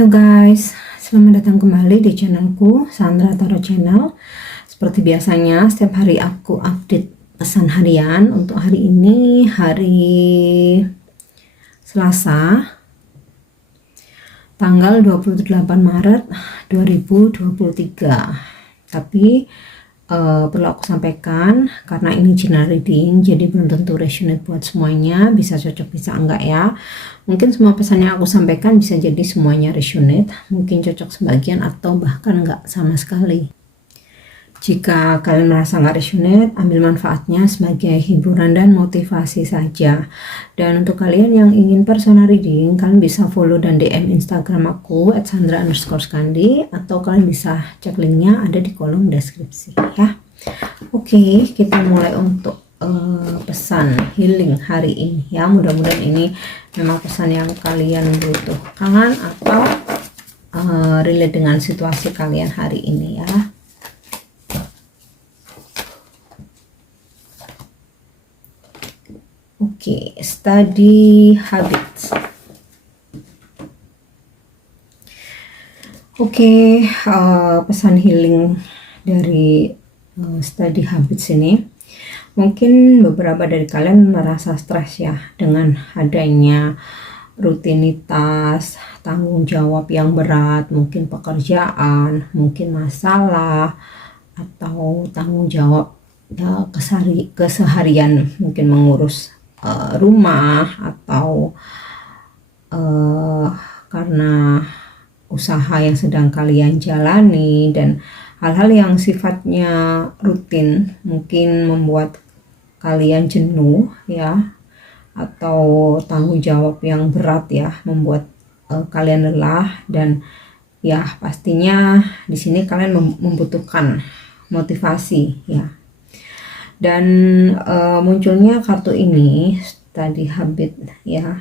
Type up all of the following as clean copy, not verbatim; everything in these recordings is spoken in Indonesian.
Halo guys, selamat datang kembali di channelku Sandra Tarot Channel. Seperti biasanya setiap hari aku update pesan harian. Untuk hari ini hari Selasa tanggal 28 Maret 2023. Tapi perlu aku sampaikan karena ini general reading, jadi belum tentu resonate buat semuanya, bisa cocok bisa enggak ya. Mungkin semua pesan yang aku sampaikan bisa jadi semuanya resonate, mungkin cocok sebagian atau bahkan enggak sama sekali. Jika kalian merasa nggak resonate, ambil manfaatnya sebagai hiburan dan motivasi saja. Dan untuk kalian yang ingin personal reading, kalian bisa follow dan DM Instagram aku @sandra_skandi, atau kalian bisa cek linknya ada di kolom deskripsi ya. Oke, kita mulai untuk pesan healing hari ini ya. Mudah-mudahan ini memang pesan yang kalian butuhkan atau relate dengan situasi kalian hari ini ya. Oke, study habits. Oke, pesan healing dari study habits ini. Mungkin beberapa dari kalian merasa stres ya dengan adanya rutinitas, tanggung jawab yang berat, mungkin pekerjaan, mungkin masalah, atau tanggung jawab ya, keseharian, mungkin mengurus rumah, atau karena usaha yang sedang kalian jalani, dan hal-hal yang sifatnya rutin mungkin membuat kalian jenuh ya, atau tanggung jawab yang berat ya membuat kalian lelah. Dan ya pastinya di sini kalian membutuhkan motivasi ya. Dan munculnya kartu ini tadi habit ya,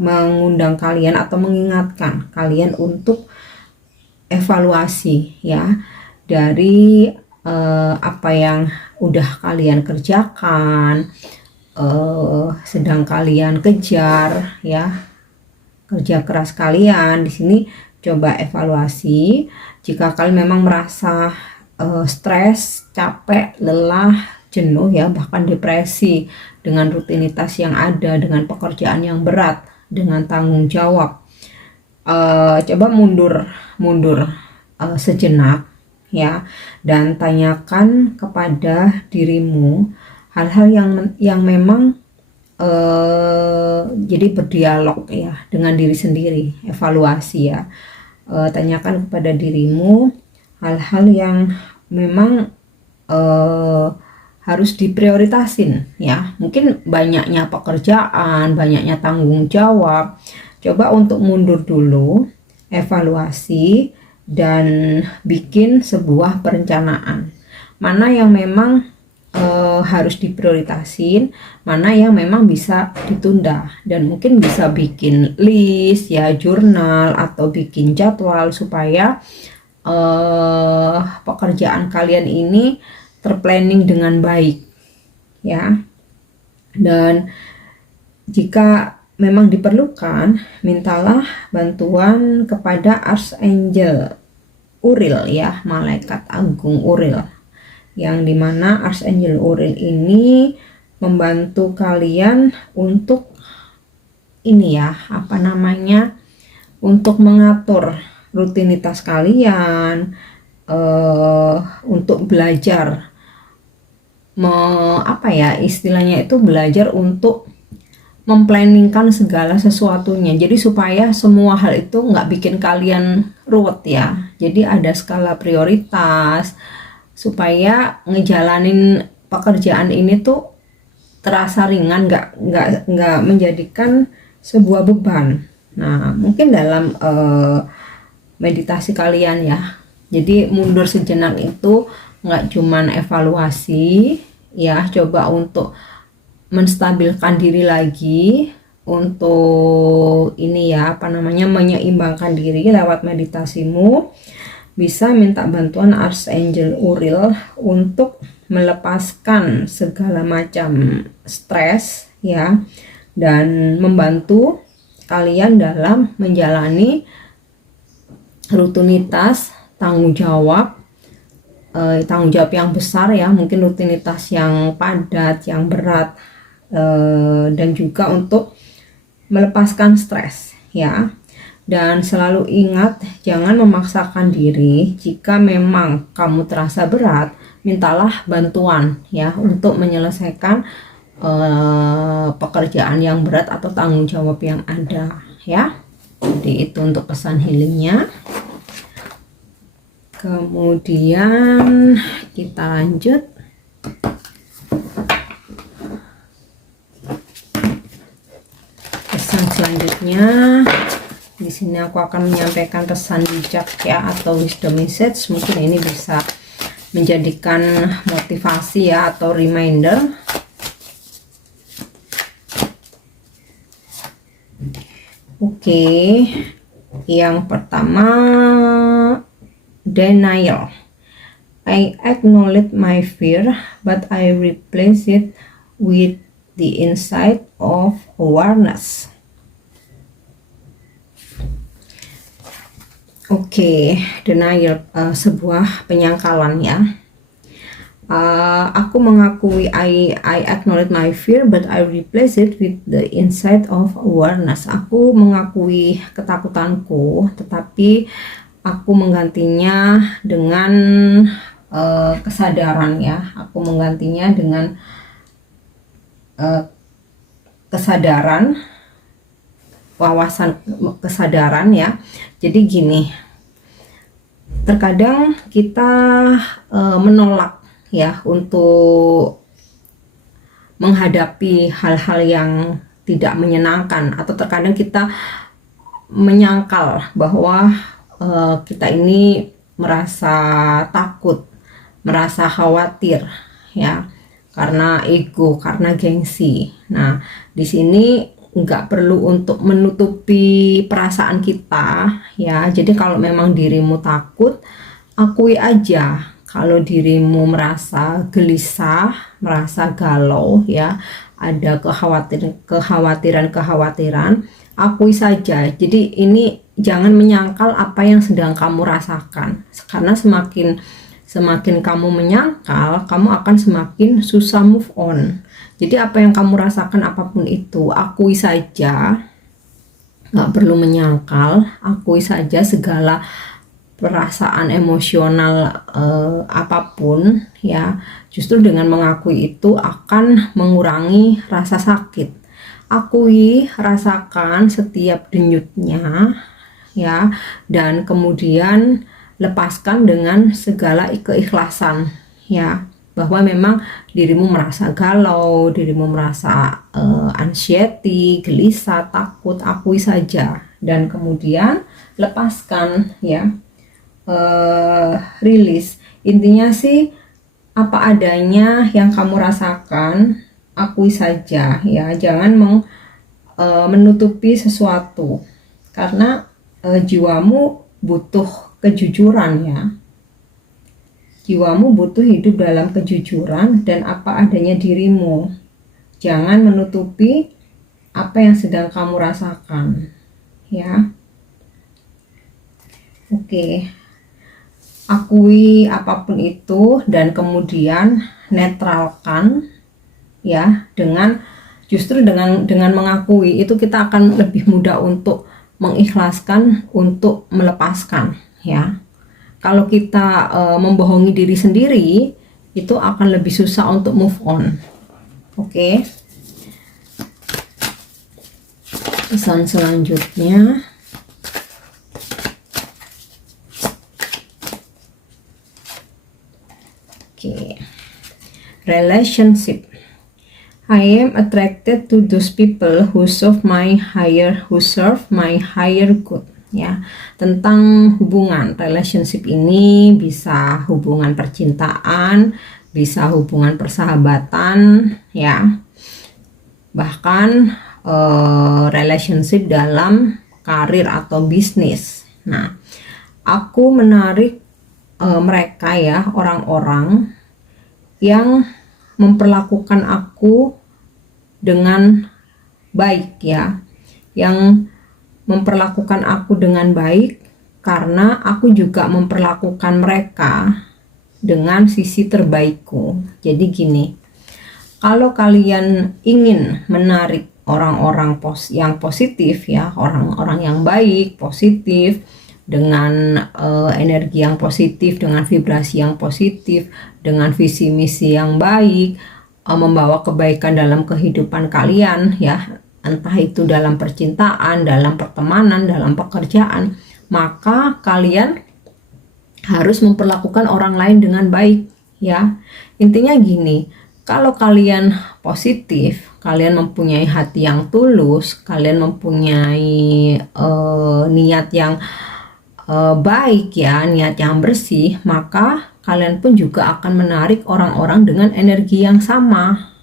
mengundang kalian atau mengingatkan kalian untuk evaluasi ya dari apa yang udah kalian kerjakan, sedang kalian kejar ya, kerja keras kalian. Di sini coba evaluasi jika kalian memang merasa stres, capek, lelah, jenuh ya, bahkan depresi dengan rutinitas yang ada, dengan pekerjaan yang berat, dengan tanggung jawab. Coba mundur sejenak ya, dan tanyakan kepada dirimu hal-hal yang memang jadi berdialog ya dengan diri sendiri, evaluasi ya. Tanyakan kepada dirimu hal-hal yang memang harus diprioritasin ya. Mungkin banyaknya pekerjaan, banyaknya tanggung jawab. Coba untuk mundur dulu, evaluasi, dan bikin sebuah perencanaan. Mana yang memang harus diprioritasin, mana yang memang bisa ditunda. Dan mungkin bisa bikin list ya, jurnal, atau bikin jadwal supaya pekerjaan kalian ini terplanning dengan baik ya. Dan jika memang diperlukan, mintalah bantuan kepada Archangel Uriel ya, malaikat agung Uriel, yang dimana Archangel Uriel ini membantu kalian untuk ini ya, apa namanya, untuk mengatur rutinitas kalian, untuk belajar apa ya istilahnya itu, belajar untuk memplanningkan segala sesuatunya. Jadi supaya semua hal itu nggak bikin kalian ruwet ya. Jadi ada skala prioritas supaya ngejalanin pekerjaan ini tuh terasa ringan, nggak menjadikan sebuah beban. Nah, mungkin dalam meditasi kalian ya, jadi mundur sejenak itu nggak cuman evaluasi ya, coba untuk menstabilkan diri lagi, untuk ini ya, apa namanya, menyeimbangkan diri lewat meditasimu. Bisa minta bantuan Archangel Uriel untuk melepaskan segala macam stres ya, dan membantu kalian dalam menjalani rutinitas tanggung jawab yang besar ya, mungkin rutinitas yang padat, yang berat, dan juga untuk melepaskan stres ya. Dan selalu ingat, jangan memaksakan diri. Jika memang kamu terasa berat, mintalah bantuan ya untuk menyelesaikan pekerjaan yang berat atau tanggung jawab yang ada ya. Jadi itu untuk pesan healingnya. Kemudian kita lanjut. Pesan selanjutnya, di sini aku akan menyampaikan pesan bijak ya, atau wisdom message. Mungkin ini bisa menjadikan motivasi ya, atau reminder. Oke, yang pertama, denial. I acknowledge my fear, but I replace it with the insight of awareness. Oke, denial, sebuah penyangkalan ya. Aku mengakui, I acknowledge my fear, but I replace it with the insight of awareness. Aku mengakui ketakutanku, tetapi aku menggantinya dengan kesadaran ya. Aku menggantinya dengan kesadaran, wawasan kesadaran ya. Jadi gini, terkadang kita menolak ya untuk menghadapi hal-hal yang tidak menyenangkan, atau terkadang kita menyangkal bahwa kita ini merasa takut, merasa khawatir ya, karena ego, karena gengsi. Nah, di sini nggak perlu untuk menutupi perasaan kita ya. Jadi kalau memang dirimu takut, akui aja. Kalau dirimu merasa gelisah, merasa galau ya, ada kekhawatiran, akui saja. Jadi ini jangan menyangkal apa yang sedang kamu rasakan, karena semakin kamu menyangkal, kamu akan semakin susah move on. Jadi apa yang kamu rasakan, apapun itu, akui saja, nggak perlu menyangkal, akui saja segala perasaan emosional apapun ya. Justru dengan mengakui itu akan mengurangi rasa sakit. Akui, rasakan setiap denyutnya ya, dan kemudian lepaskan dengan segala keikhlasan ya, bahwa memang dirimu merasa galau, dirimu merasa anxiety, gelisah, takut, akui saja, dan kemudian lepaskan ya. Rilis, intinya sih apa adanya yang kamu rasakan, akui saja ya, jangan menutupi sesuatu, karena jiwamu butuh kejujuran ya. Jiwamu butuh hidup dalam kejujuran dan apa adanya dirimu. Jangan menutupi apa yang sedang kamu rasakan ya. Oke, akui apapun itu dan kemudian netralkan ya, justru dengan mengakui itu kita akan lebih mudah untuk mengikhlaskan, untuk melepaskan ya. Kalau kita membohongi diri sendiri, itu akan lebih susah untuk move on. Oke. Pesan selanjutnya, relationship. I am attracted to those people who serve my higher good ya. Tentang hubungan, relationship ini bisa hubungan percintaan, bisa hubungan persahabatan ya, bahkan relationship dalam karir atau bisnis. Nah, aku menarik mereka ya, orang-orang yang memperlakukan aku dengan baik ya, yang memperlakukan aku dengan baik karena aku juga memperlakukan mereka dengan sisi terbaikku. Jadi gini, kalau kalian ingin menarik orang-orang yang positif ya, orang-orang yang baik, positif, dengan energi yang positif, dengan vibrasi yang positif, dengan visi misi yang baik, membawa kebaikan dalam kehidupan kalian ya, entah itu dalam percintaan, dalam pertemanan, dalam pekerjaan, maka kalian harus memperlakukan orang lain dengan baik ya. Intinya gini, kalau kalian positif, kalian mempunyai hati yang tulus, kalian mempunyai niat yang baik ya, niat yang bersih, maka kalian pun juga akan menarik orang-orang dengan energi yang sama.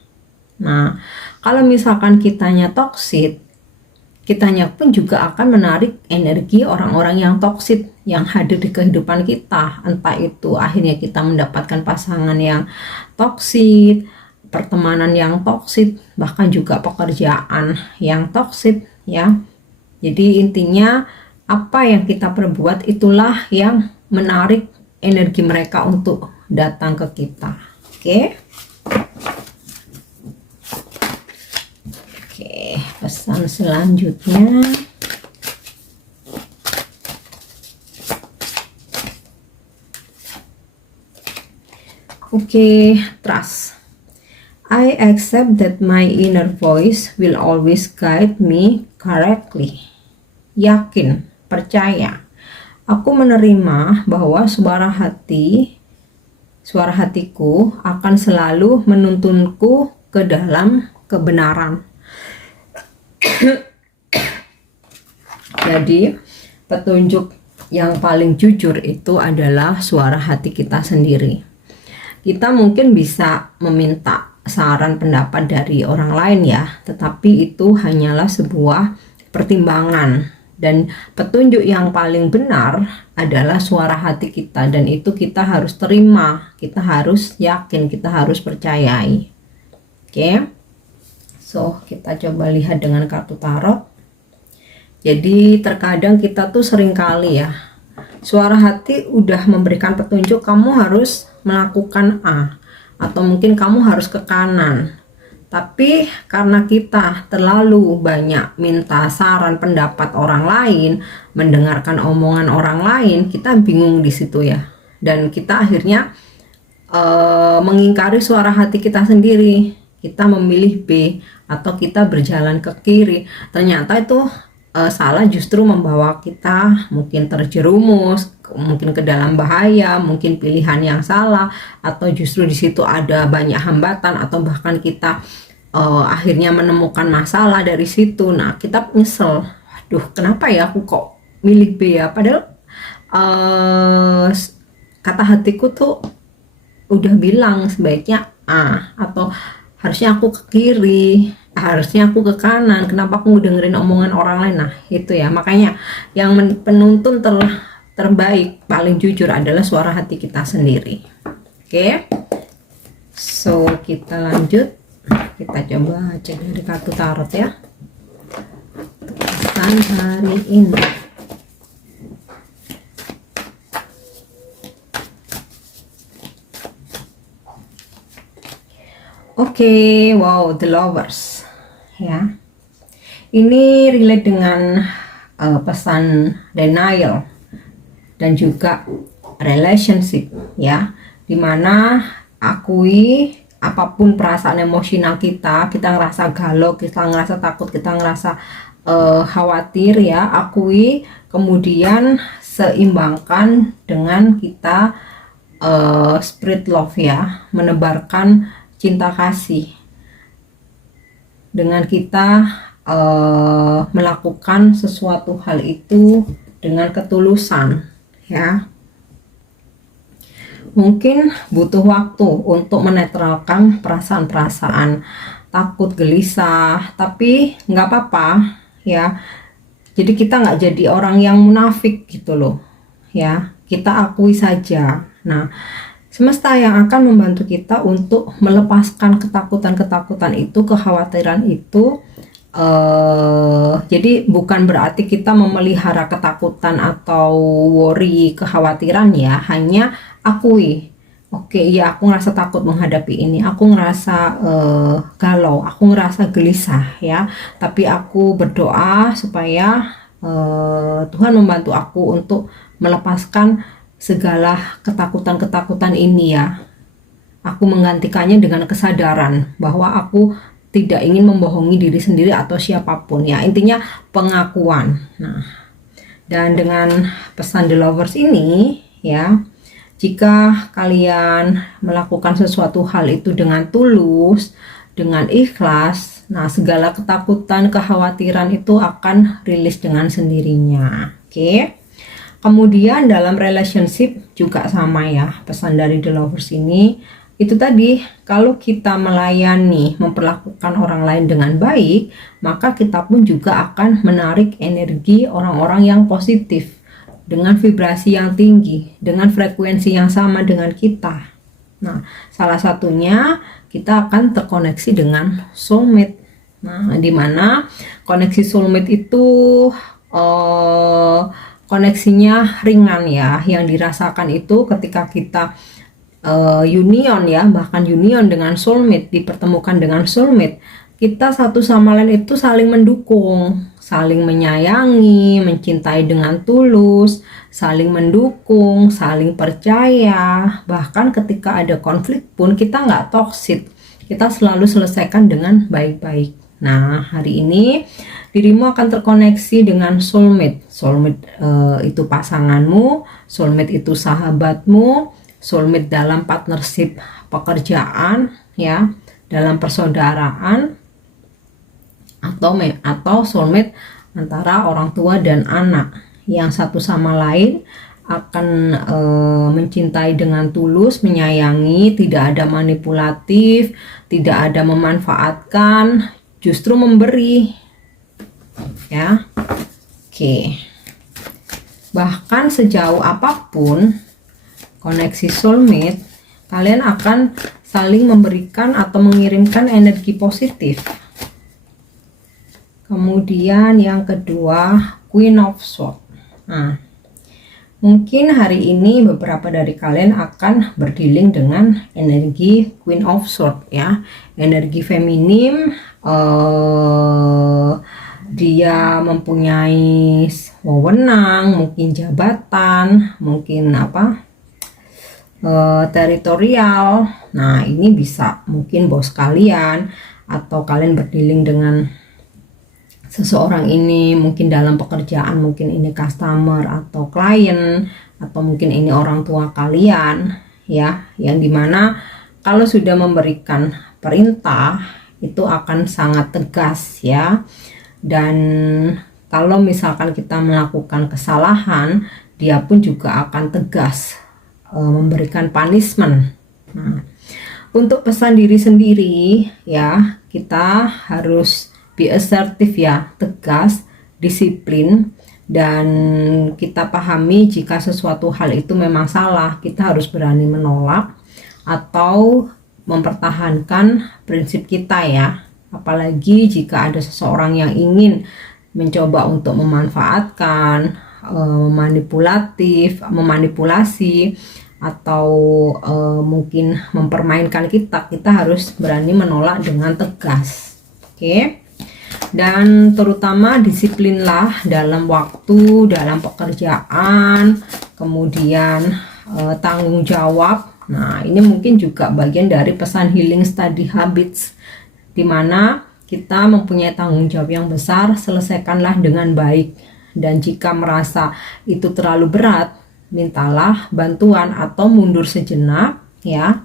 Nah, kalau misalkan kitanya toksik, kitanya pun juga akan menarik energi orang-orang yang toksik yang hadir di kehidupan kita. Entah itu akhirnya kita mendapatkan pasangan yang toksik, pertemanan yang toksik, bahkan juga pekerjaan yang toksik ya. Jadi intinya apa yang kita perbuat itulah yang menarik energi mereka untuk datang ke kita. Oke. Oke, pesan selanjutnya. Oke, trust. I accept that my inner voice will always guide me correctly. Yakin, percaya. Aku menerima bahwa suara hatiku akan selalu menuntunku ke dalam kebenaran. Jadi, petunjuk yang paling jujur itu adalah suara hati kita sendiri. Kita mungkin bisa meminta saran pendapat dari orang lain ya, tetapi itu hanyalah sebuah pertimbangan, dan petunjuk yang paling benar adalah suara hati kita, dan itu kita harus terima, kita harus yakin, kita harus percayai. Oke. So, kita coba lihat dengan kartu tarot. Jadi terkadang kita tuh seringkali ya, suara hati udah memberikan petunjuk kamu harus melakukan A, atau mungkin kamu harus ke kanan. Tapi karena kita terlalu banyak minta saran pendapat orang lain, mendengarkan omongan orang lain, kita bingung di situ ya. Dan kita akhirnya mengingkari suara hati kita sendiri. Kita memilih B atau kita berjalan ke kiri. Ternyata itu salah, justru membawa kita mungkin terjerumus, mungkin ke dalam bahaya, mungkin pilihan yang salah, atau justru di situ ada banyak hambatan, atau bahkan kita akhirnya menemukan masalah dari situ. Nah, kita nyesel, aduh kenapa ya aku kok milih B ya, padahal kata hatiku tuh udah bilang sebaiknya A, atau harusnya aku ke kiri, harusnya aku ke kanan, kenapa aku dengerin omongan orang lain. Nah itu ya, makanya yang penuntun terbaik, paling jujur adalah suara hati kita sendiri. Oke. So kita lanjut, kita coba cek dari kartu tarot ya, pesan hari ini. Oke, wow, the lovers ya. Ini relate dengan pesan denial dan juga relationship ya, dimana akui apapun perasaan emosional kita ngerasa galau, kita ngerasa takut, kita ngerasa khawatir ya, akui, kemudian seimbangkan dengan kita spirit love ya, menebarkan cinta kasih dengan kita melakukan sesuatu hal itu dengan ketulusan ya. Mungkin butuh waktu untuk menetralkan perasaan-perasaan takut, gelisah, tapi nggak apa-apa ya. Jadi kita nggak jadi orang yang munafik gitu loh ya, kita akui saja. Nah, semesta yang akan membantu kita untuk melepaskan ketakutan-ketakutan itu, kekhawatiran itu, Jadi bukan berarti kita memelihara ketakutan atau worry, kekhawatiran ya, hanya akui. Oke, iya aku ngerasa takut menghadapi ini, aku ngerasa galau, aku ngerasa gelisah ya. Tapi aku berdoa supaya Tuhan membantu aku untuk melepaskan segala ketakutan-ketakutan ini ya. Aku menggantikannya dengan kesadaran bahwa aku tidak ingin membohongi diri sendiri atau siapapun ya, intinya pengakuan. Nah, dan dengan pesan The Lovers ini ya, jika kalian melakukan sesuatu hal itu dengan tulus, dengan ikhlas, nah segala ketakutan, kekhawatiran itu akan rilis dengan sendirinya. Oke. Kemudian dalam relationship juga sama ya, pesan dari The Lovers ini itu tadi, kalau kita melayani, memperlakukan orang lain dengan baik, maka kita pun juga akan menarik energi orang-orang yang positif dengan vibrasi yang tinggi, dengan frekuensi yang sama dengan kita. Nah, salah satunya kita akan terkoneksi dengan soulmate. Nah, dimana koneksi soulmate itu koneksinya ringan ya, yang dirasakan itu ketika kita union ya, bahkan union dengan soulmate, dipertemukan dengan soulmate, kita satu sama lain itu saling mendukung, saling menyayangi, mencintai dengan tulus, saling mendukung, saling percaya. Bahkan ketika ada konflik pun kita nggak toksik, kita selalu selesaikan dengan baik-baik. Nah, hari ini dirimu akan terkoneksi dengan soulmate. Soulmate itu pasanganmu, soulmate itu sahabatmu, soulmate dalam partnership pekerjaan ya, dalam persaudaraan, atau soulmate antara orang tua dan anak yang satu sama lain akan mencintai dengan tulus, menyayangi, tidak ada manipulatif, tidak ada memanfaatkan, justru memberi ya. Oke. Bahkan sejauh apapun koneksi soulmate, kalian akan saling memberikan atau mengirimkan energi positif. Kemudian yang kedua, Queen of Swords. Nah, mungkin hari ini beberapa dari kalian akan berdealing dengan energi Queen of Swords ya, energi feminim. Dia mempunyai wewenang, mungkin jabatan, mungkin teritorial. Nah, ini bisa mungkin bos kalian, atau kalian berdealing dengan seseorang ini mungkin dalam pekerjaan, mungkin ini customer atau klien, atau mungkin ini orang tua kalian ya, yang dimana kalau sudah memberikan perintah itu akan sangat tegas ya. Dan kalau misalkan kita melakukan kesalahan, dia pun juga akan tegas memberikan punishment. Nah, untuk pesan diri sendiri ya, kita harus be assertive ya, tegas, disiplin, dan kita pahami jika sesuatu hal itu memang salah, kita harus berani menolak atau mempertahankan prinsip kita ya. Apalagi jika ada seseorang yang ingin mencoba untuk memanfaatkan, memanipulasi, atau mungkin mempermainkan kita harus berani menolak dengan tegas. Oke. Dan terutama disiplinlah dalam waktu, dalam pekerjaan, kemudian tanggung jawab. Nah, ini mungkin juga bagian dari pesan healing study habits, dimana kita mempunyai tanggung jawab yang besar, selesaikanlah dengan baik. Dan jika merasa itu terlalu berat, mintalah bantuan atau mundur sejenak ya,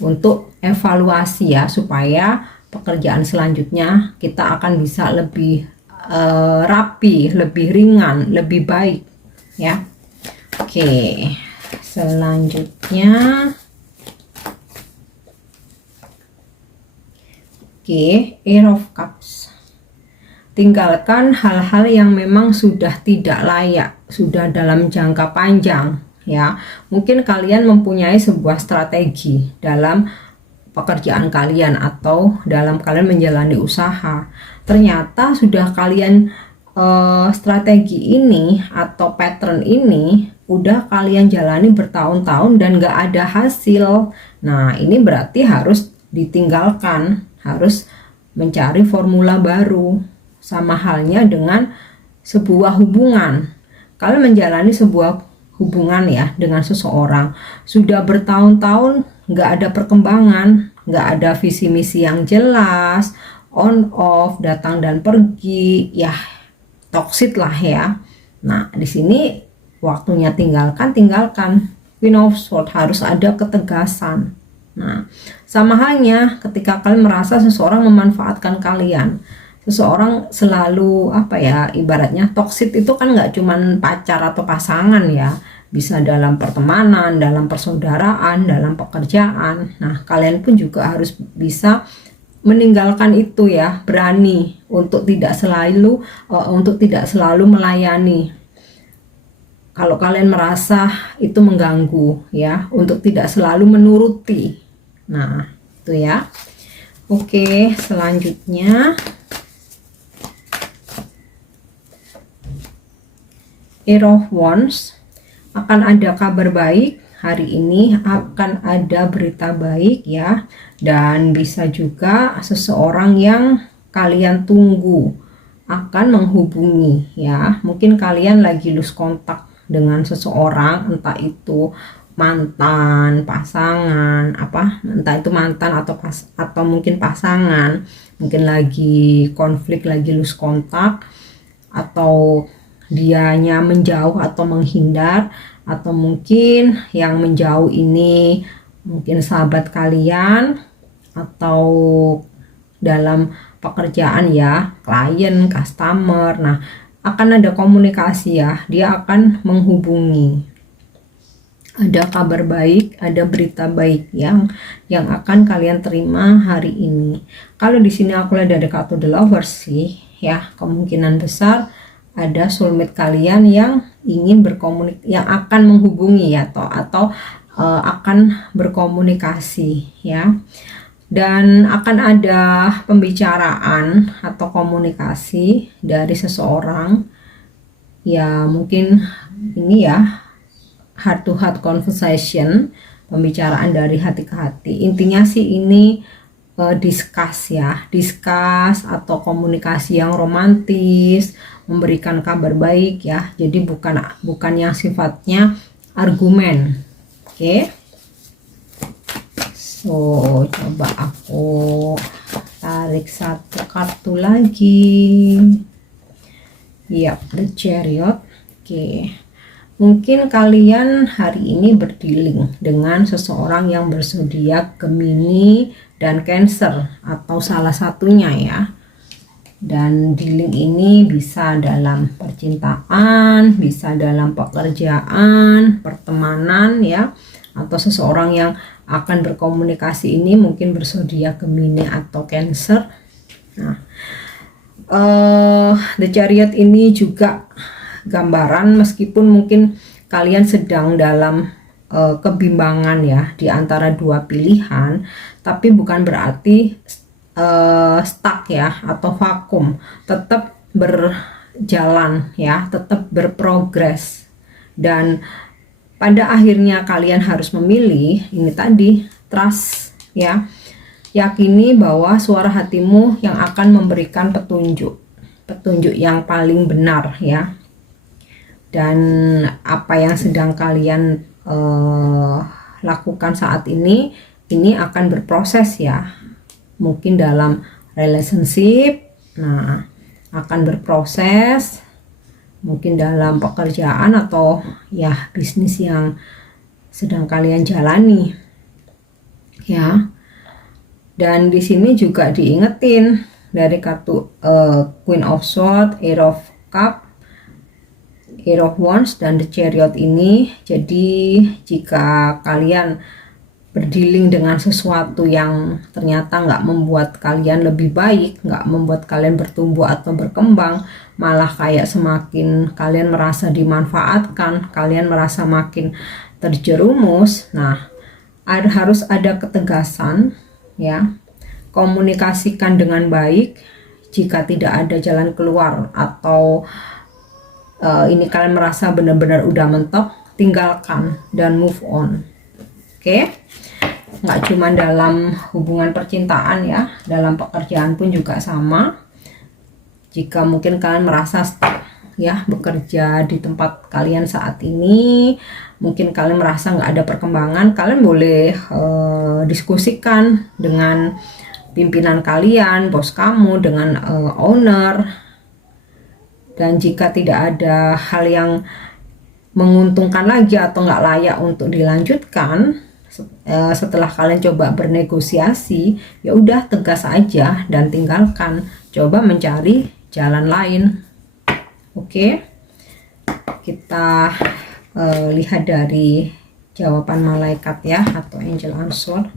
untuk evaluasi ya, supaya pekerjaan selanjutnya kita akan bisa lebih rapi, lebih ringan, lebih baik ya. Oke, selanjutnya Air of Cups. Tinggalkan hal-hal yang memang sudah tidak layak, sudah dalam jangka panjang ya. Mungkin kalian mempunyai sebuah strategi dalam pekerjaan kalian atau dalam kalian menjalani usaha, ternyata sudah kalian strategi ini atau pattern ini udah kalian jalani bertahun-tahun dan gak ada hasil. Nah, ini berarti harus ditinggalkan, harus mencari formula baru. Sama halnya dengan sebuah hubungan. Kalian menjalani sebuah hubungan ya dengan seseorang, sudah bertahun-tahun gak ada perkembangan, gak ada visi misi yang jelas, on off, datang dan pergi, ya toxic lah ya. Nah, di sini waktunya tinggalkan. Queen of Swords, harus ada ketegasan. Nah, sama halnya ketika kalian merasa seseorang memanfaatkan kalian, seseorang selalu ibaratnya toxic itu kan nggak cuman pacar atau pasangan ya, bisa dalam pertemanan, dalam persaudaraan, dalam pekerjaan. Nah, kalian pun juga harus bisa meninggalkan itu ya, berani untuk tidak selalu melayani. Kalau kalian merasa itu mengganggu ya, untuk tidak selalu menuruti. Nah, itu ya. Oke, selanjutnya Eight of Wands. Akan ada kabar baik hari ini, akan ada berita baik ya, dan bisa juga seseorang yang kalian tunggu akan menghubungi ya. Mungkin kalian lagi lose kontak dengan seseorang, entah itu mantan, pasangan, entah itu mantan atau mungkin pasangan, mungkin lagi konflik, lagi lose kontak, atau dianya menjauh atau menghindar, atau mungkin yang menjauh ini mungkin sahabat kalian, atau dalam pekerjaan ya, klien, customer. Nah, akan ada komunikasi ya, dia akan menghubungi. Ada kabar baik, ada berita baik yang akan kalian terima hari ini. Kalau di sini aku lihat dari kartu The Lovers sih ya, kemungkinan besar ada soulmate kalian yang ingin yang akan menghubungi ya, atau akan berkomunikasi ya, dan akan ada pembicaraan atau komunikasi dari seseorang ya, mungkin ini ya, heart to heart conversation, pembicaraan dari hati ke hati. Intinya sih ini discuss atau komunikasi yang romantis, memberikan kabar baik ya. Jadi bukan yang sifatnya argumen. Oke. So, coba aku tarik satu kartu lagi. Ya, The Chariot. Oke. Mungkin kalian hari ini berdealing dengan seseorang yang berzodiak Gemini dan Cancer, atau salah satunya ya. Dan dealing ini bisa dalam percintaan, bisa dalam pekerjaan, pertemanan ya, atau seseorang yang akan berkomunikasi ini mungkin berzodiak Gemini atau Cancer. Nah, The Chariot ini juga gambaran meskipun mungkin kalian sedang dalam kebimbangan ya di antara dua pilihan, tapi bukan berarti stuck ya atau vakum, tetap berjalan ya, tetap berprogres, dan pada akhirnya kalian harus memilih ini tadi, trust ya, yakini bahwa suara hatimu yang akan memberikan petunjuk yang paling benar ya. Dan apa yang sedang kalian lakukan saat ini akan berproses ya, mungkin dalam relationship, nah akan berproses, mungkin dalam pekerjaan atau ya bisnis yang sedang kalian jalani ya. Dan di sini juga diingetin dari kartu Queen of Swords, Eight of Cups, Eight of Wands, dan The Chariot ini. Jadi jika kalian berdealing dengan sesuatu yang ternyata nggak membuat kalian lebih baik, nggak membuat kalian bertumbuh atau berkembang, malah kayak semakin kalian merasa dimanfaatkan, kalian merasa makin terjerumus, nah harus ada ketegasan ya, komunikasikan dengan baik, jika tidak ada jalan keluar atau ini kalian merasa benar-benar udah mentok, tinggalkan dan move on. Oke? Nggak cuma dalam hubungan percintaan ya, dalam pekerjaan pun juga sama. Jika mungkin kalian merasa stuck ya bekerja di tempat kalian saat ini, mungkin kalian merasa nggak ada perkembangan, kalian boleh diskusikan dengan pimpinan kalian, bos kamu, dengan owner. Dan jika tidak ada hal yang menguntungkan lagi atau nggak layak untuk dilanjutkan, setelah kalian coba bernegosiasi, ya udah tegas aja dan tinggalkan, coba mencari jalan lain. Oke, kita lihat dari jawaban malaikat ya, atau angel answer.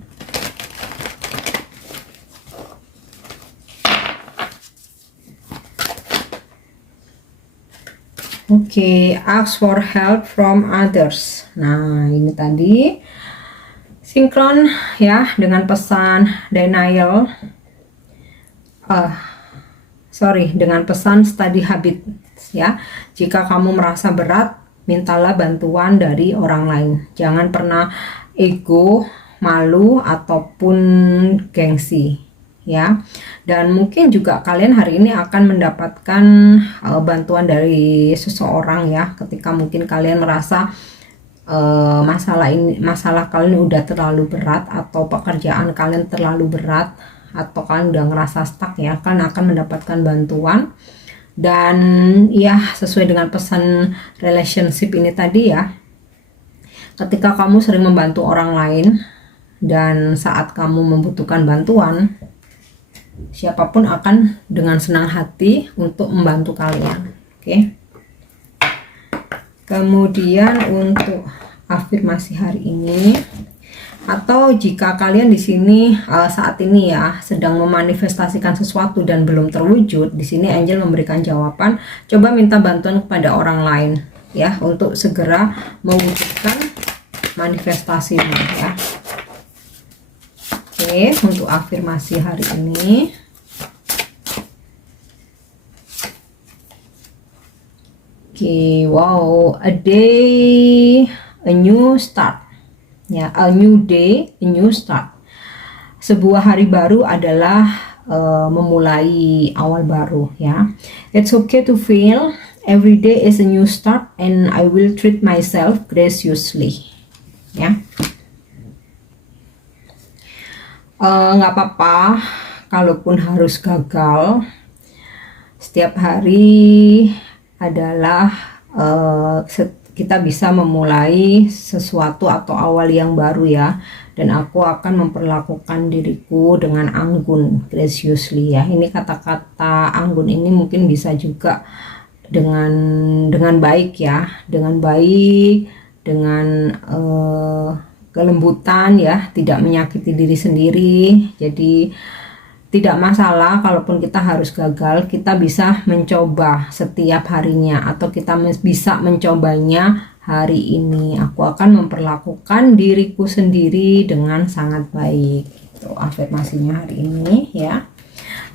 Oke, ask for help from others. Nah, ini tadi sinkron ya dengan pesan denial. Dengan pesan study habit ya. Jika kamu merasa berat, mintalah bantuan dari orang lain. Jangan pernah ego, malu ataupun gengsi ya. Dan mungkin juga kalian hari ini akan mendapatkan bantuan dari seseorang ya, ketika mungkin kalian merasa masalah kalian udah terlalu berat, atau pekerjaan kalian terlalu berat, atau kalian udah ngerasa stuck ya, kalian akan mendapatkan bantuan. Dan ya, sesuai dengan pesan relationship ini tadi ya, ketika kamu sering membantu orang lain dan saat kamu membutuhkan bantuan, siapapun akan dengan senang hati untuk membantu kalian. Oke. Kemudian untuk afirmasi hari ini, atau jika kalian di sini saat ini ya sedang memanifestasikan sesuatu dan belum terwujud, di sini angel memberikan jawaban, coba minta bantuan kepada orang lain ya untuk segera mewujudkan manifestasimu ya. Oke, untuk afirmasi hari ini. Oke, wow, a day, a new start. Ya, a new day, a new start. Sebuah hari baru adalah memulai awal baru ya. It's okay to fail. Every day is a new start and I will treat myself graciously. Ya. Nggak apa-apa kalaupun harus gagal. Setiap hari adalah kita bisa memulai sesuatu atau awal yang baru ya. Dan aku akan memperlakukan diriku dengan anggun, graciously ya. Ini kata-kata anggun ini mungkin bisa juga dengan baik ya, dengan baik, dengan kelembutan ya, tidak menyakiti diri sendiri. Jadi tidak masalah kalaupun kita harus gagal, kita bisa mencoba setiap harinya, atau kita bisa mencobanya hari ini. Aku akan memperlakukan diriku sendiri dengan sangat baik. Itu afirmasinya hari ini ya.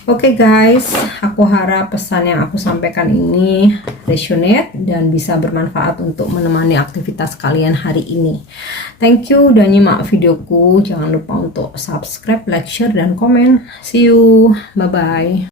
Oke guys, aku harap pesan yang aku sampaikan ini resonate dan bisa bermanfaat untuk menemani aktivitas kalian hari ini. Thank you udah nyimak videoku. Jangan lupa untuk subscribe, like, share, dan komen. See you. Bye-bye.